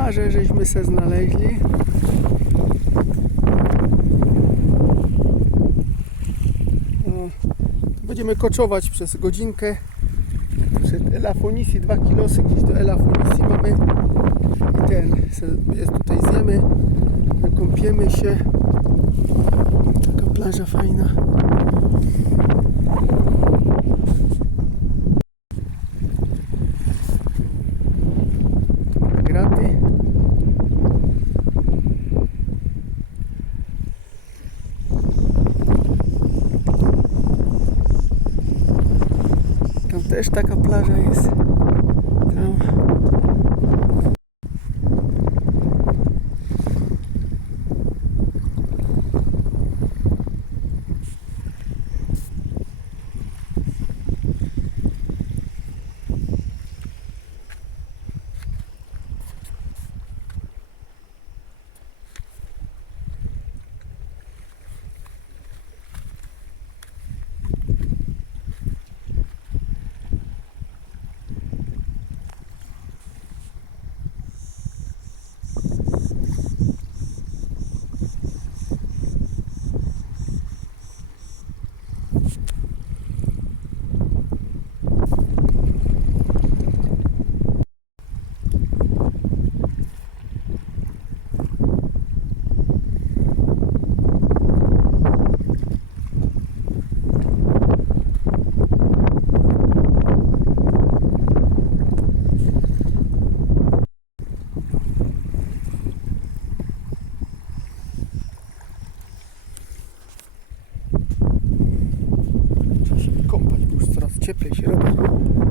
plażę żeśmy se znaleźli. Będziemy koczować przez godzinkę przed Elafonisi, dwa kilosy gdzieś do Elafonisi mamy i ten, jest tutaj zjemy, wykąpiemy się. Taka plaża fajna. też taka plaża jest. Tam. você